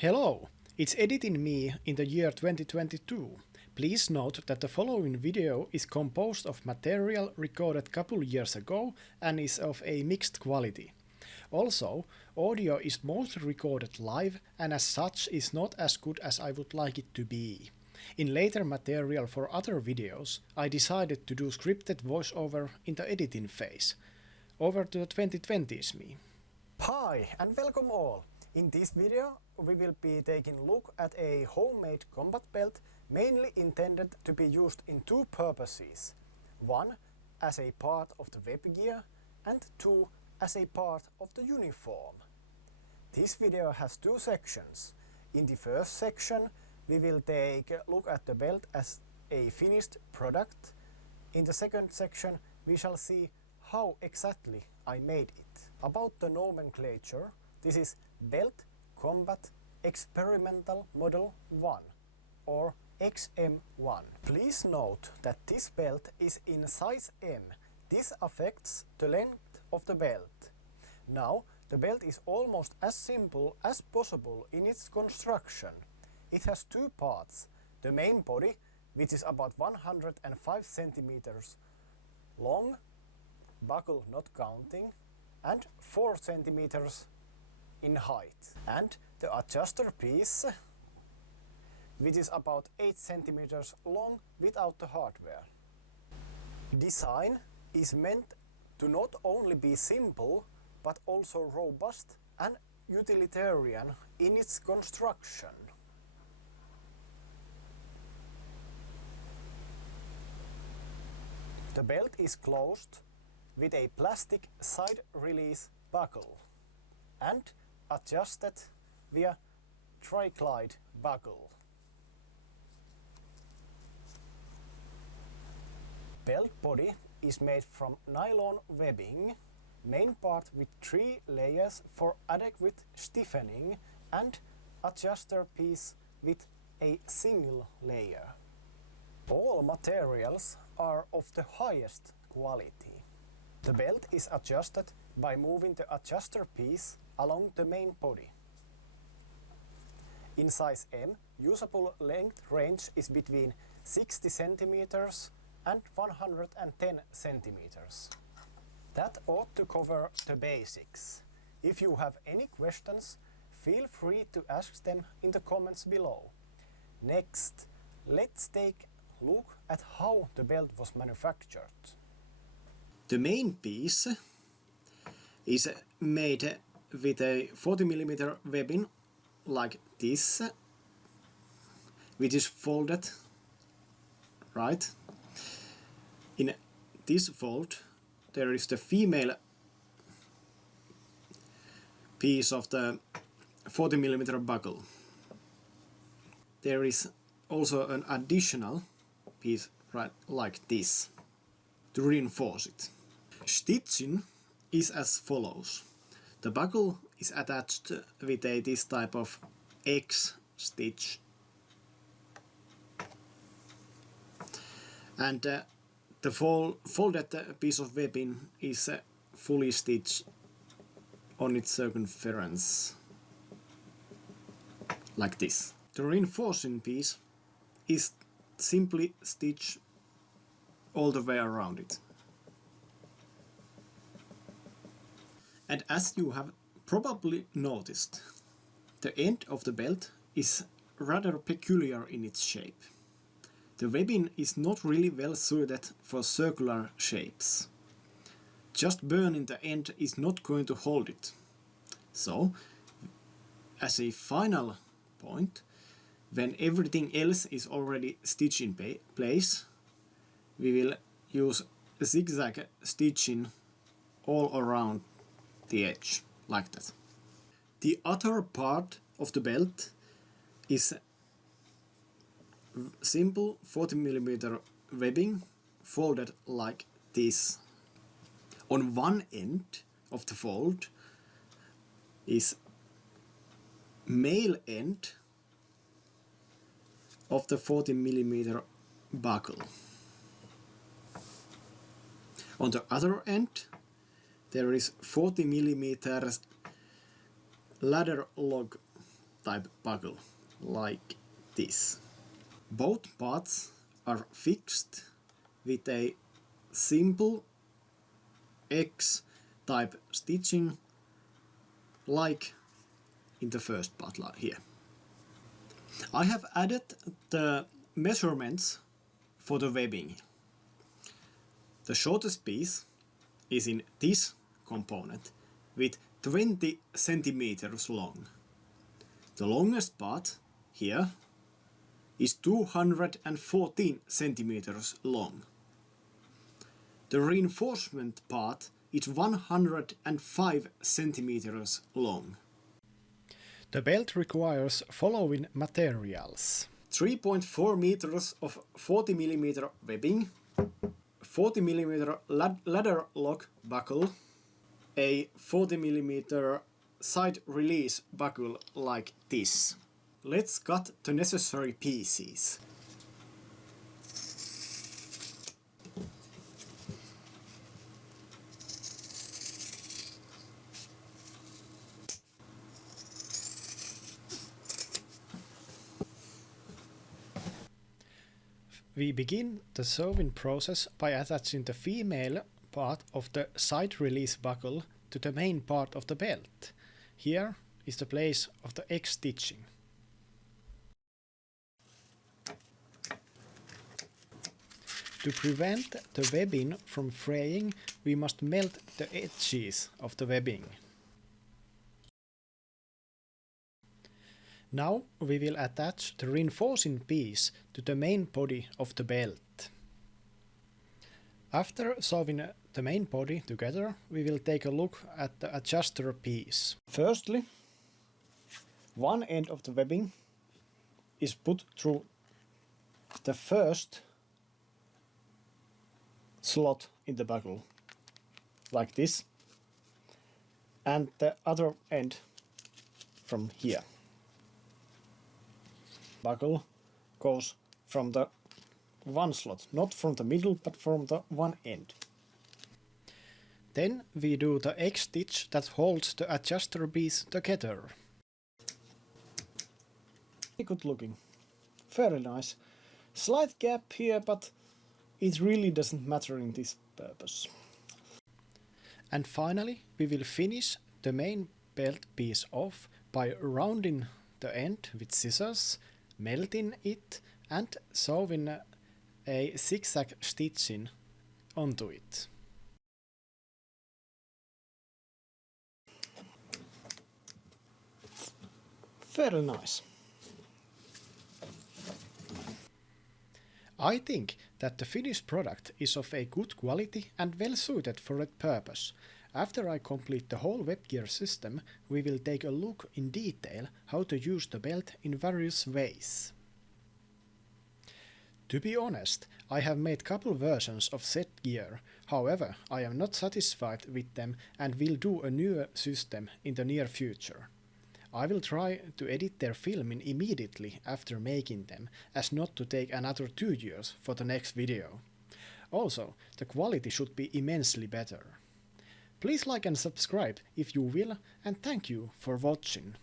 Hello, it's editing me in the year 2022. Please note that the following video is composed of material recorded couple years ago and is of a mixed quality. Also, audio is mostly recorded live and as such is not as good as I would like it to be. In later material for other videos, I decided to do scripted voiceover in the editing phase. Over to the 2020s me. Hi and welcome all! In this video we will be taking a look at a homemade combat belt mainly intended to be used in two purposes. One as a part of the webgear and two as a part of the uniform. This video has two sections. In the first section we will take a look at the belt as a finished product. In the second section we shall see how exactly I made it. About the nomenclature, this is Belt Combat Experimental Model 1 or XM1. Please note that this belt is in size M. This affects the length of the belt. Now, the belt is almost as simple as possible in its construction. It has two parts. The main body, which is about 105 centimeters long, buckle not counting, and 4 centimeters in height. And the adjuster piece, which is about 8 centimeters long without the hardware. Design is meant to not only be simple, but also robust and utilitarian in its construction. The belt is closed with a plastic side release buckle and adjusted via tri-glide buckle. Belt body is made from nylon webbing, main part with 3 layers for adequate stiffening and adjuster piece with a single layer. All materials are of the highest quality. The belt is adjusted by moving the adjuster piece along the main body. In size M, usable length range is between 60 centimeters and 110 centimeters. That ought to cover the basics. If you have any questions, feel free to ask them in the comments below. Next, let's take a look at how the belt was manufactured. The main piece is made with a 40mm webbing like this, which is folded, right? In this fold there is the female piece of the 40mm buckle. There is also an additional piece right like this to reinforce it. Stitching is as follows. The buckle is attached with this type of X stitch, and the folded piece of webbing is fully stitched on its circumference like this. The reinforcing piece is simply stitched all the way around it. And as you have probably noticed, the end of the belt is rather peculiar in its shape. The webbing is not really well suited for circular shapes. Just burning the end is not going to hold it. So, as a final point, when everything else is already stitched in place, we will use zigzag stitching all around the edge, like that. The other part of the belt is simple 40mm webbing folded like this. On one end of the fold is male end of the 40mm buckle. On the other end there is 40mm ladder lock type buckle, like this. Both parts are fixed with a simple X-type stitching, like in the first part here. I have added the measurements for the webbing. The shortest piece is in this component with 20 centimeters long. The longest part here is 214 centimeters long. The reinforcement part is 105 centimeters long. The belt requires following materials: 3.4 meters of 40 mm webbing, 40 mm ladder lock buckle, a 40 mm side release buckle like this. Let's cut the necessary pieces. We begin the sewing process by attaching the female part of the side release buckle to the main part of the belt. Here is the place of the X stitching. To prevent the webbing from fraying, we must melt the edges of the webbing. Now we will attach the reinforcing piece to the main body of the belt. After sewing the main body together, we will take a look at the adjuster piece. Firstly, one end of the webbing is put through the first slot in the buckle, like this, and the other end from here. Buckle goes from the one slot, not from the middle, but from the one end. Then we do the X stitch that holds the adjuster piece together. Good looking, very nice. Slight gap here, but it really doesn't matter in this purpose. And finally, we will finish the main belt piece off by rounding the end with scissors, melting it and sewing a zigzag stitching onto it. Very nice. I think that the finished product is of a good quality and well suited for that purpose. After I complete the whole webgear system, we will take a look in detail how to use the belt in various ways. To be honest, I have made couple versions of set gear, however I am not satisfied with them and will do a new system in the near future. I will try to edit their filming immediately after making them, as not to take another 2 years for the next video. Also, the quality should be immensely better. Please like and subscribe if you will, and thank you for watching.